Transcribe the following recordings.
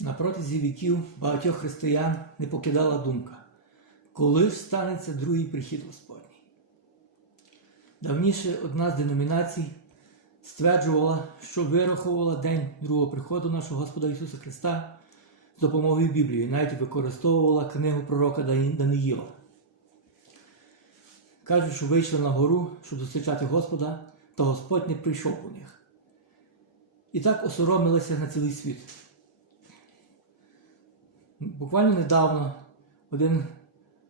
На протязі віків багатьох християн не покидала думка, коли ж станеться другий прихід Господній. Давніше одна з деномінацій стверджувала, що вираховувала день другого приходу нашого Господа Ісуса Христа з допомогою Біблії, навіть використовувала книгу пророка Даниїла. Кажуть, що вийшли на гору, щоб зустрічати Господа, та Господь не прийшов у них. І так осоромилися на цілий світ. Буквально недавно один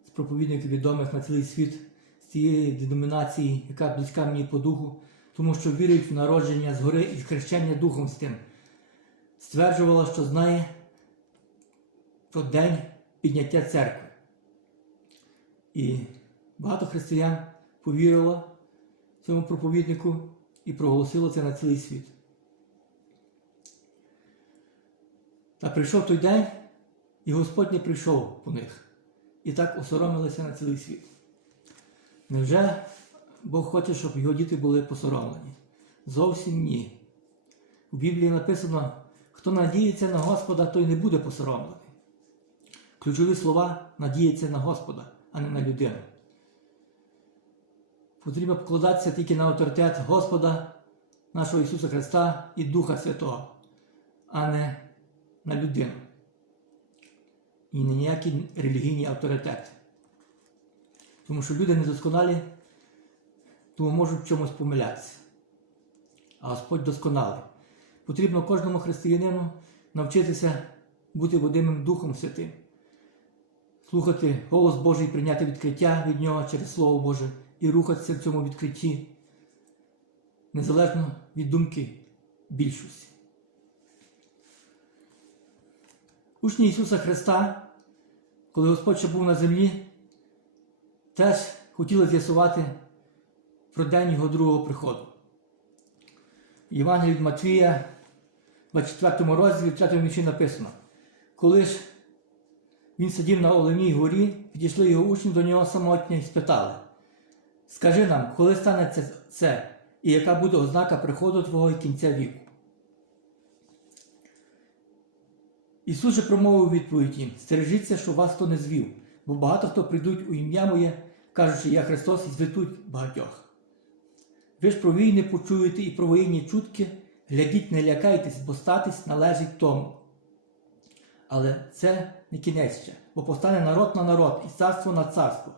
з проповідників відомих на цілий світ з цієї деномінації, яка близька мені по духу, тому що вірить в народження згори і хрещення Духом Святим, стверджувала, що знає про день підняття церкви. І багато християн повірило цьому проповіднику і проголосило це на цілий світ. Та прийшов той день, і Господь не прийшов по них. І так осоромилися на цілий світ. Невже Бог хоче, щоб його діти були посоромлені? Зовсім ні. У Біблії написано, хто надіється на Господа, той не буде посоромлений. Ключові слова надіється на Господа, а не на людину. Потрібно покладатися тільки на авторитет Господа, нашого Ісуса Христа і Духа Святого, а не на людину. І на ніякі релігійні авторитети. Тому що люди недосконалі, тому можуть в чомусь помилятися. А Господь досконалий. Потрібно кожному християнину навчитися бути водимим Духом Святим, слухати голос Божий, прийняти відкриття від Нього через Слово Боже і рухатися в цьому відкритті, незалежно від думки більшості. Учні Ісуса Христа, коли Господь ще був на землі, теж хотіли з'ясувати про день Його другого приходу. В Євангелії від Матвія, 24 розділі, 3 вічі написано, коли ж він сидів на Оленій горі, підійшли його учні до нього самотньо і спитали: Скажи нам, коли станеться це, і яка буде ознака приходу Твого і кінця віку? Ісус же промовив відповідь їм: Стережіться, що вас хто не звів, бо багато хто прийдуть у ім'я Моє, кажучи, я Христос, і зведуть багатьох. Ви ж про війни почуєте і про воєнні чутки, глядіть, не лякайтесь, бо статись належить тому. Але це не кінець ще, бо постане народ на народ і царство на царство.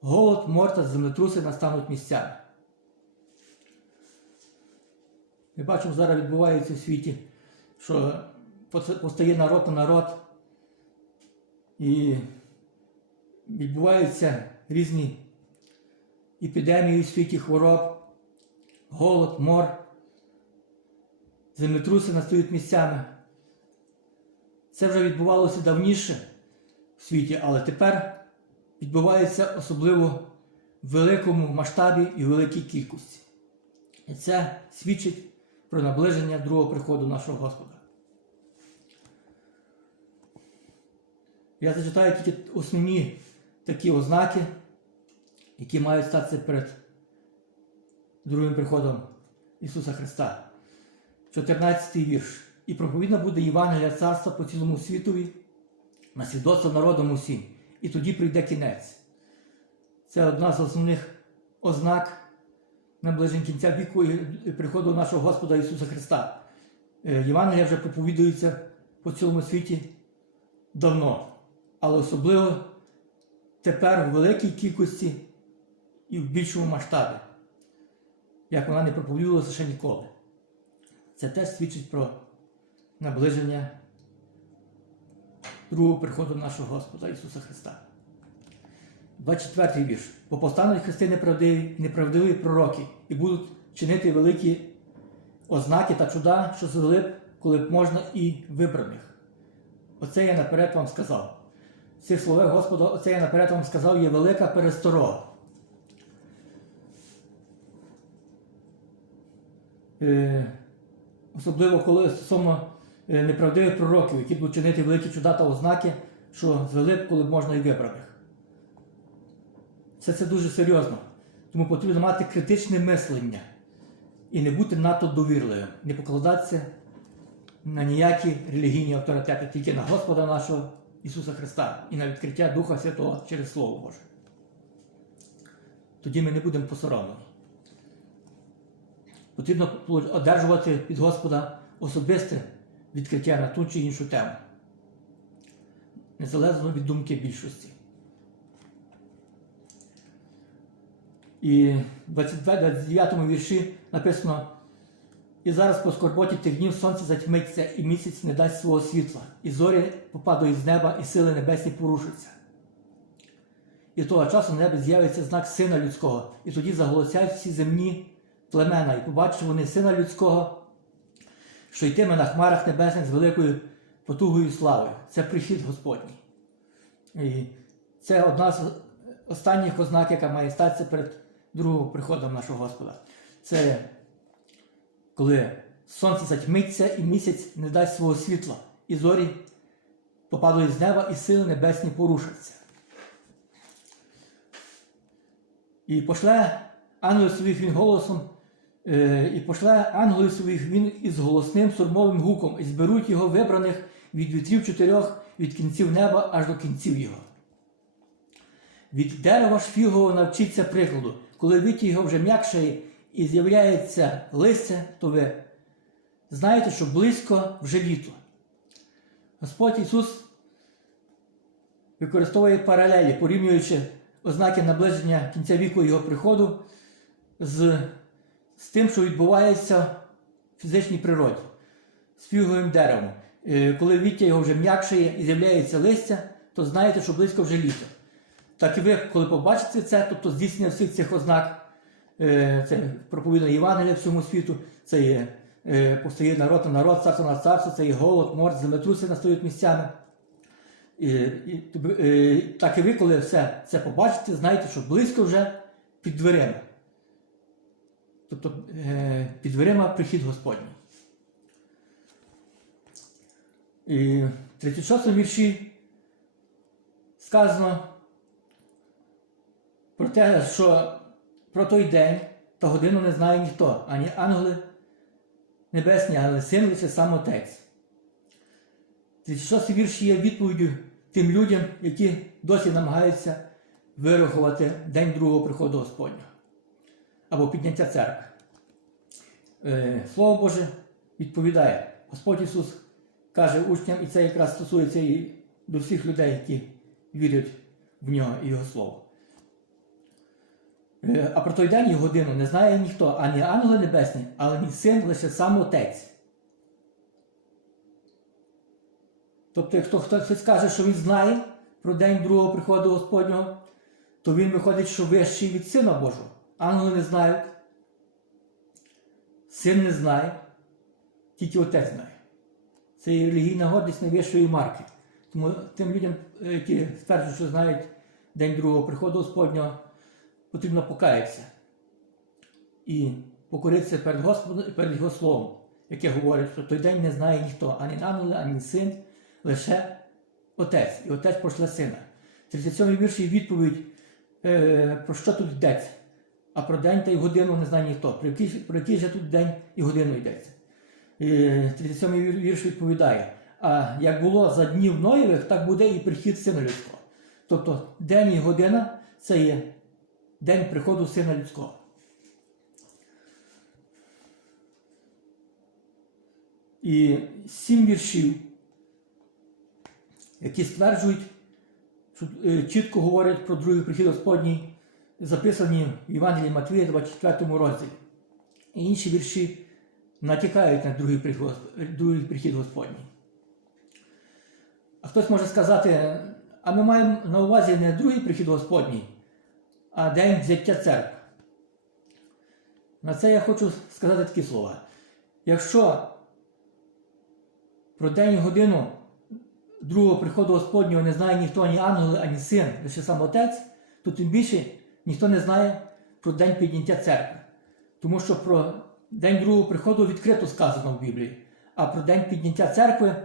Голод, мор та землетруси настануть місцями. Ми бачимо, зараз відбувається в світі, що постає народ на народ, і відбуваються різні епідемії у світі хвороб, голод, мор, землетруси настають місцями. Це вже відбувалося давніше в світі, але тепер відбувається особливо в великому масштабі і великій кількості. І це свідчить про наближення другого приходу нашого Господа. Я зачитаю тільки основні такі ознаки, які мають статися перед другим приходом Ісуса Христа. 14 вірш. І проповідна буде Євангелія царства по цілому світові, на свідоцтво народом усім. І тоді прийде кінець. Це одна з основних ознак наближень кінця віку і приходу нашого Господа Ісуса Христа. Е, Євангелія вже проповідується по цілому світі давно, але особливо тепер у великій кількості і в більшому масштабі, як вона не проповідувалася ще ніколи. Це теж свідчить про наближення другого приходу нашого Господа Ісуса Христа. 24 вірш. Бо постануть христи неправдиві, неправдиві пророки і будуть чинити великі ознаки та чуда, що звели б, коли б можна і вибраних. Оце я наперед вам сказав. Ці слова Господа, оце я наперед вам сказав, є велика пересторога. Е, особливо коли стосовно е, неправдивих пророків, які будуть чинити великі чуда та ознаки, що звели б, коли б можна і вибраних. Все це дуже серйозно. Тому потрібно мати критичне мислення і не бути надто довірливим, не покладатися на ніякі релігійні авторитети, тільки на Господа нашого Ісуса Христа і на відкриття Духа Святого через Слово Боже. Тоді ми не будемо посоромлені. Потрібно одержувати від Господа особисте відкриття на ту чи іншу тему, незалежно від думки більшості. І в 29 вірші написано: І зараз по скорботі тих днів сонце затьмиться, і місяць не дасть свого світла, і зорі попадають з неба, і сили небесні порушаться. І того часу на небі з'явиться знак Сина Людського, і тоді заголосять всі земні племена, і побачать вони Сина Людського, що йтиме на хмарах небесних з великою потугою слави. Це прихід Господній. І це одна з останніх ознак, яка має статися перед другим приходом нашого Господа. Це коли сонце затьмиться і місяць не дасть свого світла, і зорі попадуть з неба, і сили небесні порушаться. І пошле ангелів своїх він голосом, е, і пошле ангелів своїх він із голосним сурмовим гуком, і зберуть його вибраних від вітрів чотирьох, від кінців неба аж до кінців його. Від дерева ж фігового навчіться прикладу, коли віті його вже м'якшає і з'являється листя, то ви знаєте, що близько вже літо. Господь Ісус використовує паралелі, порівнюючи ознаки наближення кінця віку Його приходу з, з тим, що відбувається в фізичній природі, з фіговим деревом. Е, Коли віття його вже м'якшає і з'являється листя, то знаєте, що близько вже літо. Так і ви, коли побачите це, тобто здійснення всіх цих ознак, це проповідне Євангелія всьому світу, це є е, постає народ на народ, царство на царство, це є голод, морд, землетруси настають місцями. І, і, і, так і ви, коли все це побачите, знаєте, що близько вже під дверима. Тобто е, під дверима прихід Господній. І в 36 вірші сказано про те, що про той день та годину не знає ніхто, ані ангели небесні, але син лише сам Отець. 36 вірш є відповіддю тим людям, які досі намагаються вирахувати день другого приходу Господнього або підняття церкви. Е, Слово Боже відповідає, Господь Ісус каже учням, і це якраз стосується і до всіх людей, які вірять в нього і Його Слово. Е, А про той день і годину не знає ніхто, ані ангели небесні, але ні син, лише сам Отець. Тобто, якщо хтось скаже, що він знає про день другого приходу Господнього, то він виходить, що вищий від Сина Божого. Ангели не знають, син не знає, тільки Отець знає. Це є релігійна гордість найвищої марки. Тому тим людям, які стверджують, що знають день другого приходу Господнього, потрібно покаятися і покоритися перед Господом і перед Його Словом, яке говорить, що той день не знає ніхто, ані ангели, ані син, лише Отець. І Отець пошле сина. 37 вірші відповідь, е, про що тут йдеться. А про день та й годину не знає ніхто. Про який, про який же тут день і годину йдеться. І 37 вірш відповідає: а як було за днів Ноєвих, так буде і прихід сина людського. Тобто день і година це є день приходу сина людського. І сім віршів, які стверджують, е, чітко говорять про другий прихід Господній, записані в Євангелії Матвія, 24 розділі. І інші вірші натякають на другий прихід, другий прихід Господній. А хтось може сказати, а ми маємо на увазі не другий прихід Господній, а день взяття церкви. На це я хочу сказати такі слова. Якщо про день і годину другого приходу Господнього не знає ніхто ані ангели, ані син, лише сам Отець, то тим більше ніхто не знає про день підняття церкви. Тому що про день другого приходу відкрито сказано в Біблії, а про день підняття церкви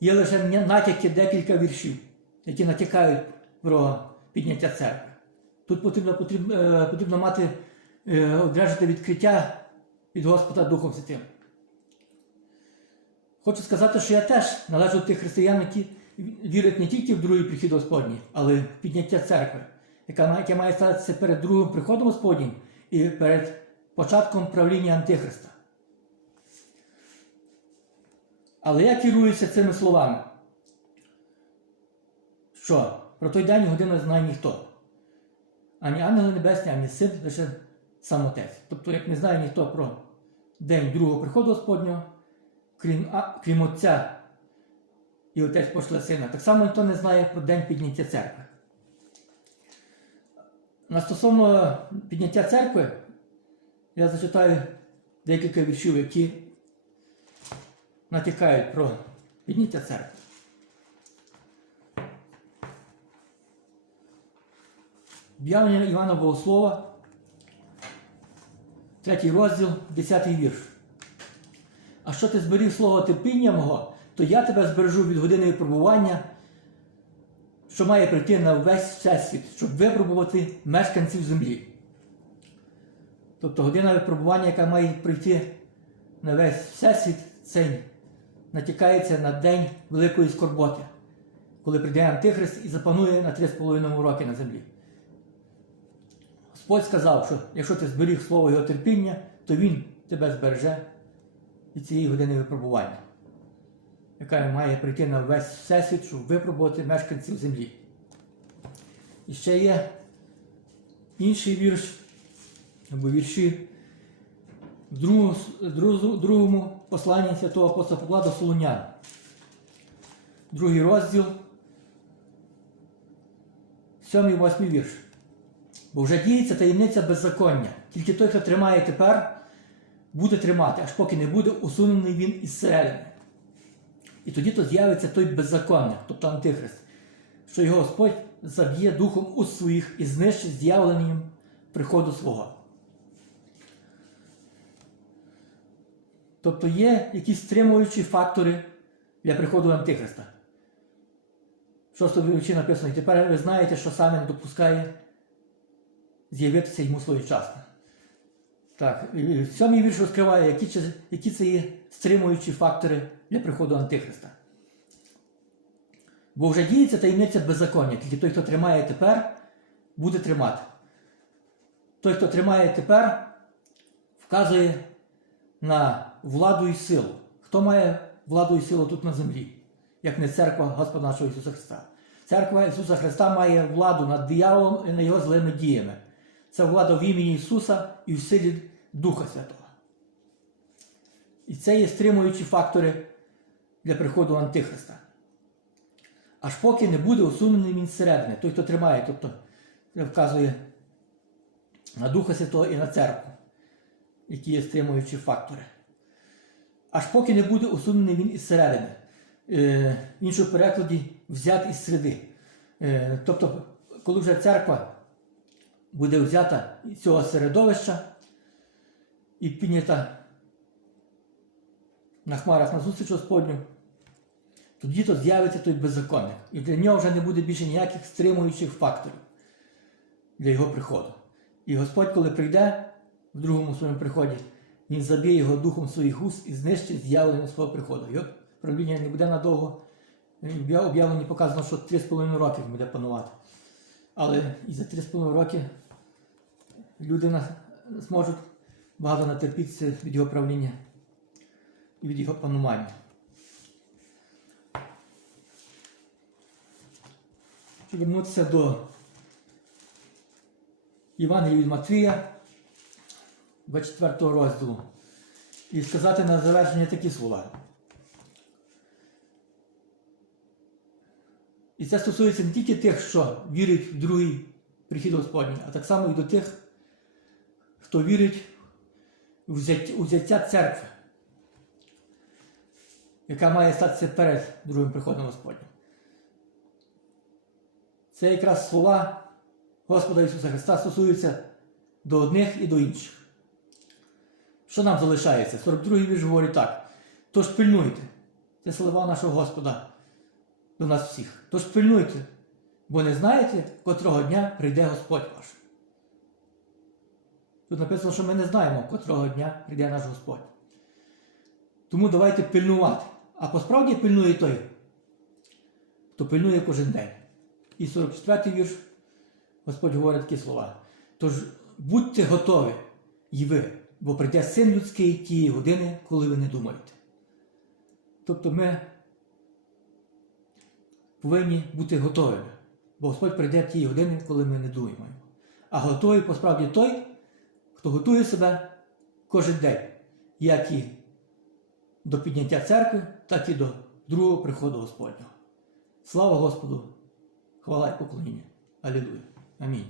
є лише натяки декілька віршів, які натякають про підняття церкви. Тут потрібно потрібно, потрібно мати одержати відкриття від Господа Духом Святим. хочу сказати, що я теж належу до тих християн, які вірять не тільки в другий прихід Господній, але в підняття церкви, яке має статися перед другим приходом Господнім і перед початком правління Антихриста. Але я керуюся цими словами, що про той день годину знає ніхто. Ані ангели небесні, ані син, лише сам Отець. Тобто, як не знає ніхто про день другого приходу Господнього, крім, а, крім Отця і Отець пошле сина, так само ніхто не знає про день підняття церкви. На стосовно підняття церкви, я зачитаю декілька віршів, які натякають про підняття церкви. Об'явлення Івана Богослова, третій розділ, 10 вірш. А що ти зберіг слово терпіння мого, то я тебе збережу від години випробування, що має прийти на весь всесвіт, щоб випробувати мешканців землі. Тобто година випробування, яка має прийти на весь всесвіт, це натякається на день великої скорботи, коли прийде Антихрист і запанує на 3,5 роки на землі. Господь сказав, що якщо ти зберіг слово його терпіння, то Він тебе збереже від цієї години випробування, яка має прийти на весь всесвіт, щоб випробувати мешканців землі. І ще є інший вірш, або вірші в другому, посланні святого апостола Павла до Солунян. Другий розділ, сьомий восьмий вірш. Бо вже діється таємниця беззаконня. Тільки той, хто тримає тепер, буде тримати, аж поки не буде усунений він із середини. І тоді то з'явиться той беззаконник, тобто Антихрист, що його Господь заб'є духом у своїх і знищить з'явленням приходу свого. Тобто є якісь стримуючі фактори для приходу Антихриста. Шосто вірші написано, і тепер ви знаєте, що саме не допускає з'явитися йому своєчасно. Так, сьомий вірш розкриває, які, які це є стримуючі фактори для приходу Антихриста. Бо вже діється таємниця беззаконня, тільки той, хто тримає тепер, буде тримати. Той, хто тримає тепер, вказує на владу і силу. Хто має владу і силу тут на землі, як не церква Господа нашого Ісуса Христа? Церква Ісуса Христа має владу над дияволом і над його злими діями. Це влада в імені Ісуса і в силі Духа Святого. І це є стримуючі фактори для приходу Антихриста. Аж поки не буде усунений він зсередини, той, хто тримає, тобто вказує на Духа Святого і на церкву, які є стримуючі фактори. Аж поки не буде усунений він із середини. Е, в іншому перекладі взят із середи. Е, тобто, коли вже церква буде взята із цього середовища і піднята на хмарах на зустріч Господню, тоді то з'явиться той беззаконник. І для нього вже не буде більше ніяких стримуючих факторів для його приходу. І Господь, коли прийде в другому своєму приході, Він заб'є його духом своїх уст і знищить з'явлення свого приходу. Його правління не буде надовго. В показано, що 3,5 роки він буде панувати. Але і за 3,5 роки люди зможуть багато натерпітися від його правління і від його панування. Щоб вернутися до Євангелія від Матвія, 24 розділу, і сказати на завершення такі слова. І це стосується не тільки тих, що вірять в другий прихід Господній, а так само і до тих, хто вірить у взяття, церкви, яка має статися перед другим приходом Господнім. Це якраз слова Господа Ісуса Христа стосуються до одних і до інших. Що нам залишається? 42-й вірш говорить так. Тож пильнуйте. Це слова нашого Господа до нас всіх. Тож пильнуйте, бо не знаєте, котрого дня прийде Господь ваш. Тут написано, що ми не знаємо, котрого дня прийде наш Господь. Тому давайте пильнувати. А по справді пильнує той, хто пильнує кожен день. І 44-й вірш Господь говорить такі слова. Тож будьте готові і ви, бо прийде син людський тієї години, коли ви не думаєте. Тобто ми повинні бути готовими, бо Господь прийде тієї години, коли ми не думаємо. А готовий посправді той, хто готує себе кожен день, як і до підняття церкви, так і до другого приходу Господнього. Слава Господу! Хвала і поклоніння! Алілуя! Амінь.